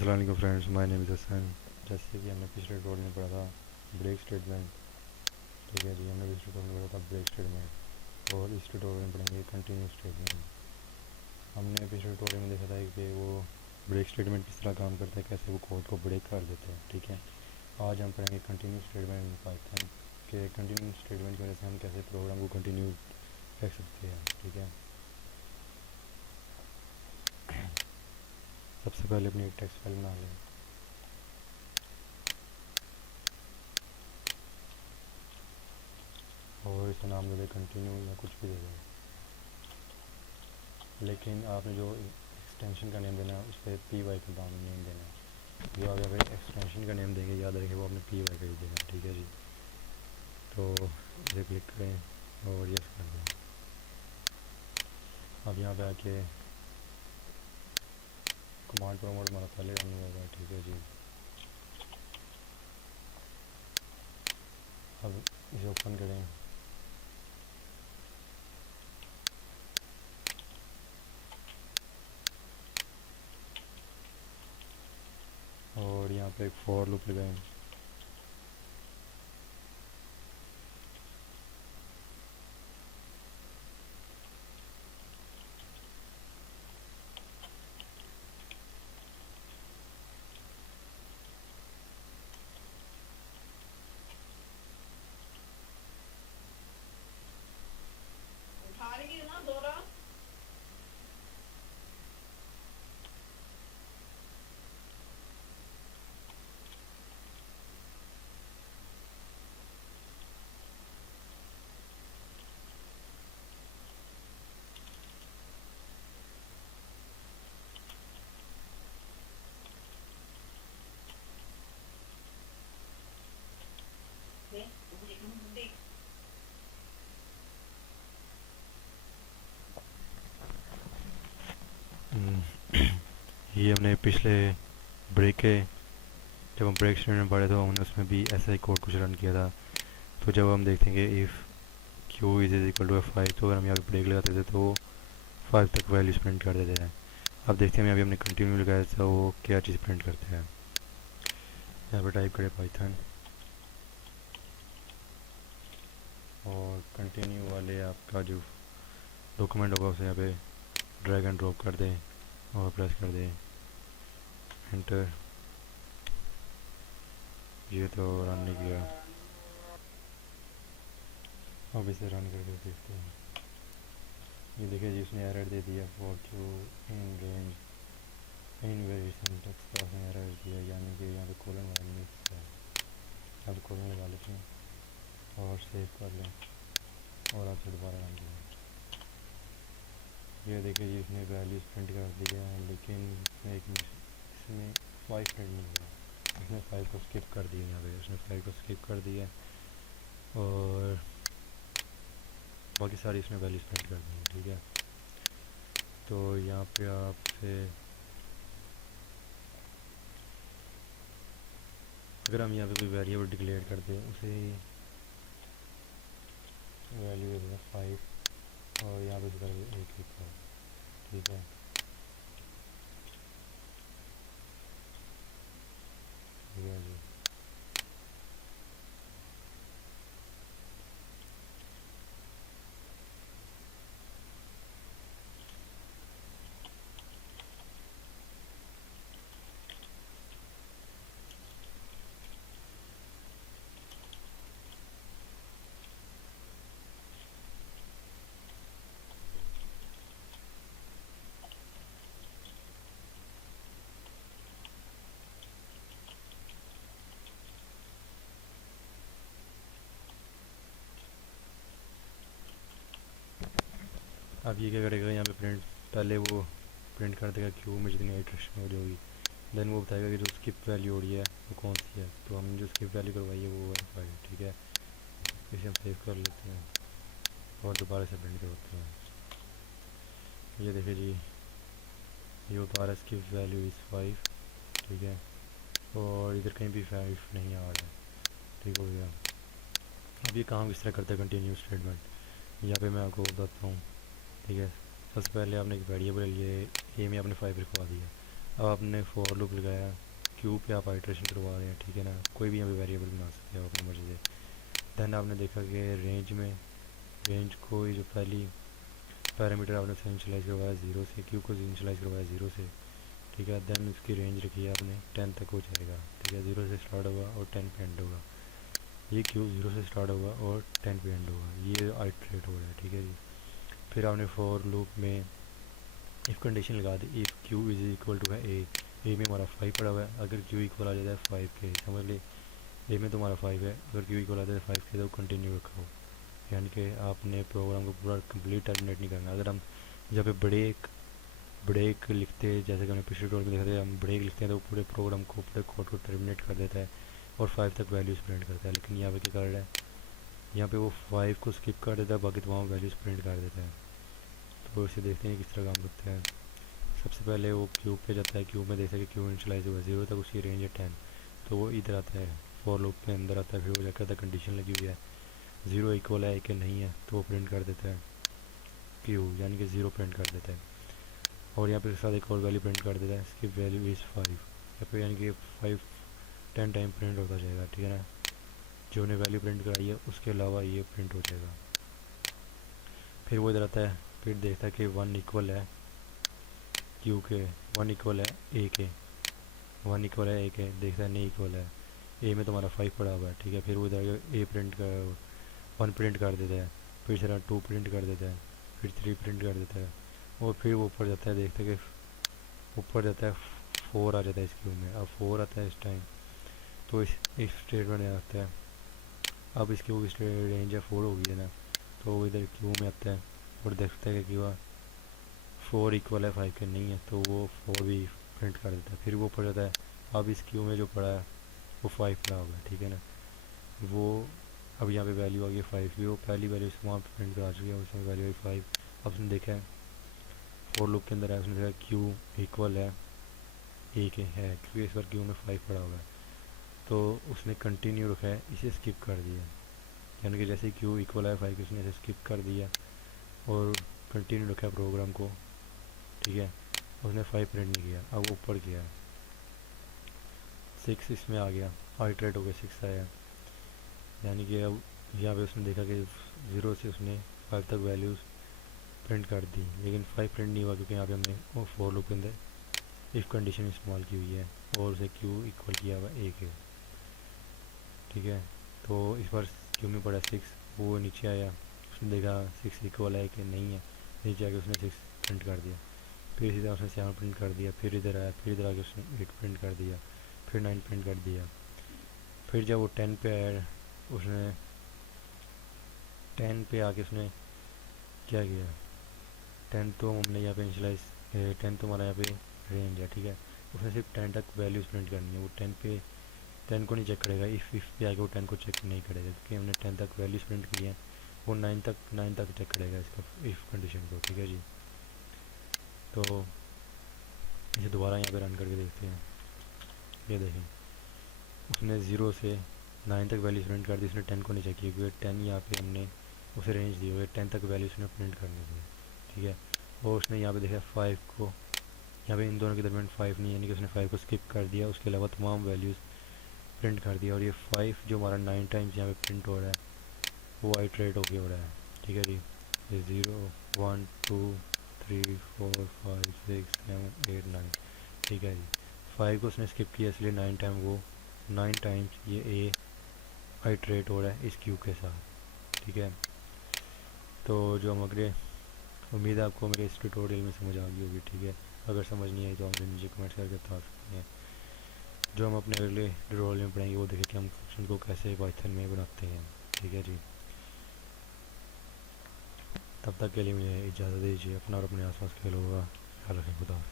अस्सलाम वालेकुम friends, my name is Hasan. जैसे कि हमने पिछले ट्यूटोरियल में पढ़ा था ब्रेक स्टेटमेंट। ठीक है जी, हमने पिछले ट्यूटोरियल में पढ़ा था ब्रेक स्टेटमेंट और इस ट्यूटोरियल में पढ़ेंगे कंटिन्यू स्टेटमेंट। हमने पिछले ट्यूटोरियल में देखा था कि वो ब्रेक स्टेटमेंट किस तरह काम करता है, कैसे वो कोड को ब्रेक कर देते हैं। ठीक है, आज हम पढ़ेंगे कंटिन्यू स्टेटमेंट इन पाइथन के कंटिन्यू स्टेटमेंट की वजह से हम कैसे प्रोग्राम को कंटिन्यू रख सकते हैं। ठीक है, सबसे पहले अपनी एक टेक्स्ट फाइल बना लें और इसका नाम दे दें कंटिन्यू या कुछ भी दे दें, लेकिन आपने जो एक्सटेंशन का नेम देना है उस पर पी वाई का नाम नेम देना है। जो आप यहाँ पे एक्सटेंशन का नेम देंगे याद रखें वो आपने पी वाई का ही देना है। ठीक है जी, तो इसे क्लिक करें और यस कर दें। अब यहाँ पे आके कमांड प्रमोट हमारा पहले रन हुआ होगा। ठीक है जी, अब इसे ओपन करें और यहाँ पे एक फॉर लूप लगाएं। उठा रही है ना दोरा। देख ये हमने पिछले ब्रेक के जब हम ब्रेक स्टेटमेंट में पढ़े थे हमने उसमें भी ऐसा ही कोड कुछ रन किया था। तो जब हम देखेंगे if Q is equal to 5, तो अगर हम यहाँ पे ब्रेक लगाते थे तो वो 5 तक वैल्यूज प्रिंट कर देते हैं। अब देखते हैं यहाँ पे हमने कंटिन्यू लगाया था वो क्या चीज़ प्रिंट करते हैं। यहाँ पे टाइप करें पाइथन और कंटिन्यू वाले आपका जो डॉक्यूमेंट होगा उसे यहाँ पे ड्रैग एंड ड्रॉप कर दें और प्रेस कर दें एंटर। ये तो रन नहीं किया, अब इसे रन करके देखते हैं। ये देखिए जी, उसने एरर दे दिया for Q in range in very syntax का उसने एरर दिया, यानी कि यहाँ पे कोलन वाला मिक्स है। अब कोलन लगा लेते हैं और सेव कर लें और आपसे दोबारा रन करें। ये देखिए जी, इसने वैल्यूज प्रिंट कर दिया है लेकिन इसमें 5 प्रिंट नहीं हुआ। इसने 5 को स्किप कर दिया, यहाँ पे उसने 5 को स्किप कर दिया और बाकी सारी इसने वैल्यूज प्रिंट कर दी हैं। ठीक है, तो यहाँ पे आपसे अगर हम यहाँ पे कोई वेरिएबल डिक्लेयर कर दें उसे वैल्यू है 5 और यहाँ पे उसका एक लिखा है। ठीक है, ठीक है जी। अब ये क्या करेगा, यहाँ पे प्रिंट पहले वो प्रिंट कर देगा क्यू में जितनी इटरेशन हो रही होगी, देन वो बताएगा कि जो स्किप वैल्यू हो रही है वो कौन सी है। तो हम जो स्किप वैल्यू करवाई है वो है 5। ठीक है, इसे हम सेव कर लेते हैं और दोबारा से प्रिंट करवाते हैं। ये देखिए जी, ये बता रहा है स्किप वैल्यू इज़ 5। ठीक है, और इधर कहीं भी 5 नहीं आ रहा है। ठीक हो गया। अब ये काम किस तरह करता है कंटिन्यू स्टेटमेंट, यहाँ पे मैं आपको बताता हूँ। ठीक है, सबसे पहले आपने एक वेरिएबल लिए ए में आपने 5 लिखवा दिया। अब आपने फॉर लूप लगाया, क्यू पे आप आइट्रेशन करवा रहे हैं, ठीक है ना, कोई भी यहाँ पे वेरिएबल बना सकते हो अपनी मर्जी से। देन आपने देखा कि रेंज में, रेंज को ये जो पहली पैरामीटर आपने इनिशियलाइज करवाया 0 से, क्यू को इनिशियलाइज करवाया 0 से, ठीक है। देन उसकी रेंज रखी है आपने 10 तक हो जाएगा, ठीक है, 0 से स्टार्ट होगा और 10 पे एंड होगा। ये क्यू 0 से स्टार्ट होगा और 10 पे एंड होगा, ये आइट्रेट हो रहा है, ठीक है जी। फिर आपने फॉर लूप में इफ़ कंडीशन लगा दी, if Q is equal to है ए में हमारा 5 पड़ा हुआ है, अगर क्यू इक्वल आ जाता है 5 के, समझ ले ए में तुम्हारा 5 है, अगर क्यू इक्वल आ जाता है 5 के तो कंटिन्यू रखो, यानी कि आपने प्रोग्राम को पूरा कंप्लीट टर्मिनेट नहीं करना। अगर हम जब पे ब्रेक लिखते हैं, जैसे कि हमने पिछले टोल में देखा था, हम ब्रेक लिखते हैं तो पूरे प्रोग्राम को, पूरे कोड को टर्मिनेट कर देता है और 5 तक वैल्यूज़ प्रिंट करता है। लेकिन यहाँ पे क्या कर रहा है, यहाँ पे वो 5 को स्किप कर देता है, बाकी तमाम वैल्यूज़ प्रिंट कर देता है। तो इसे देखते हैं किस तरह काम करता है। सबसे पहले वो क्यूब पे जाता है, क्यूब में देखता है कि क्यू इनिशियलाइज हुआ 0 तक, उसकी रेंज है 10, तो वो इधर आता है, फॉर लूप के अंदर आता है। फिर वो क्या करता है, कंडीशन लगी हुई है 0 इक्वल है कि नहीं है, तो वो प्रिंट कर देता है क्यू, यानी कि 0 प्रिंट कर देता है। और यहाँ पे साथ एक और वैल्यू प्रिंट कर देता है, इसकी वैल्यू इज़ 5, या फिर यानी कि 5 10 टाइम प्रिंट होता जाएगा, ठीक है ना। जो ने वैल्यू प्रिंट कराई है उसके अलावा ये प्रिंट हो जाएगा। फिर वो इधर आता है, फिर देखता है कि 1 इक्वल है क्यू के, 1 इक्वल है ए के, 1 इक्वल है ए के, देखता है नहीं इक्वल है, ए में तुम्हारा 5 पड़ा हुआ है, ठीक है। फिर वो इधर ए प्रिंट कर 1 प्रिंट कर देता है, फिर इस तरह 2 प्रिंट कर देता है, फिर 3 प्रिंट कर देता है, और फिर वो ऊपर जाता है, देखता है कि ऊपर जाता है 4 आ जाता है इस क्यू में। अब 4 आता है इस टाइम, तो इस स्टेटमेंट में आता है। अब इस क्यू की रेंज है 4 हो गई है ना, तो वो इधर क्यू में आता है और देखता है कि क्यू 4 इक्वल है 5 के नहीं है, तो वो 4 भी प्रिंट कर देता है। फिर वो ऊपर जाता है, अब इस क्यू में जो पड़ा है वो 5 पड़ा हुआ है, ठीक है ना। वो अब यहाँ पे वैल्यू आ गई 5 की, वो पहली वैल्यू इसको वहाँ प्रिंट करा चुकी है, उसमें वैल्यू आई 5। अब उसने देखा है फॉर लूप के अंदर है, उसने देखा क्यू इक्वल है ए के है, क्योंकि इस बार क्यू में 5 पड़ा हुआ है, तो उसने कंटिन्यू रखा है, इसे स्किप कर दिया, यानी कि जैसे क्यू इक्वल है 5 के उसने इसे स्किप कर दिया और कंटिन्यू रखा है प्रोग्राम को, ठीक है। उसने 5 प्रिंट नहीं किया, अब ऊपर किया 6 इसमें आ गया, आइट्रेट हो गया 6 आया, यानी कि अब यहाँ पे उसने देखा कि 0 से उसने 5 तक वैल्यूज़ प्रिंट कर दी, लेकिन 5 प्रिंट नहीं हुआ क्योंकि यहाँ पे हमने वो फॉर लूप के अंदर इफ़ कंडीशन इस्तेमाल की हुई है और उसे क्यू इक्वल किया हुआ ए के, ठीक है। तो इस बार क्यू में पड़ा 6, वो नीचे आया, उसने देखा 6 इक्वल है कि नहीं है, नीचे आके उसने 6 प्रिंट कर दिया, फिर इसी तरह उसने 7 प्रिंट कर दिया, फिर इधर आया, फिर इधर आके उसने 8 प्रिंट कर दिया, फिर 9 प्रिंट कर दिया। फिर जब वो 10 पे आया, उसने 10 पे आके उसने क्या किया, 10 तो हमने यहाँ पे इनिशियलाइज, 10 तो हमारा यहाँ पे रेंज है, ठीक है। उसने सिर्फ 10 तक वैल्यूज़ प्रिंट करनी है, वो 10 पे 10 को नहीं चेक करेगा, इफ़ पे आके वो 10 को चेक नहीं करेगा क्योंकि हमने 10 तक वैल्यूज़ प्रिंट की हैं। वो 9 तक चेक करेगा इसका इफ़ कंडीशन को, ठीक है जी। तो इसे दोबारा यहाँ पे रन करके देखते हैं। ये देखें, उसने 0 से 9 तक वैल्यूज़ प्रिंट कर दी, उसने 10 को नहीं चेक किया क्योंकि 10 यहाँ पे हमने उसे रेंज दी हुई है, 10 तक वैल्यूज़ उसने प्रिंट करनी थी, ठीक है। और उसने यहाँ पे देखा 5 को, यहाँ पे इन दोनों के दरमियान 5 नहीं, यानी कि उसने 5 को स्किप कर दिया, उसके अलावा तमाम वैल्यूज़ प्रिंट कर दिया। और ये 5 जो हमारा 9 टाइम्स यहाँ पे प्रिंट हो रहा है वो आइट्रेट होके हो रहा है, ठीक है जी। ये 0 1 2 3 4 5 6 7 8 9, ठीक है जी। 5 को उसने स्किप किया इसलिए 9 टाइम वो 9 टाइम्स ये ए आइट्रेट हो रहा है इस क्यू के साथ, ठीक है। तो जो हम अगले, उम्मीद है आपको मेरे इस ट्यूटोरियल में समझ आ गई होगी, ठीक है। अगर समझ नहीं आई तो आप मुझे कमेंट्स करके बता सकते हैं। जो हम अपने अगले ट्यूटोरियल में पढ़ेंगे वो देखें कि हम फंक्शन को कैसे पाइथन में बनाते हैं, ठीक है जी। तब तक के लिए मुझे इजाज़त दीजिए, अपना और अपने आसपास के लोगों का ख्याल रखें, खुदा हाफ़िज़।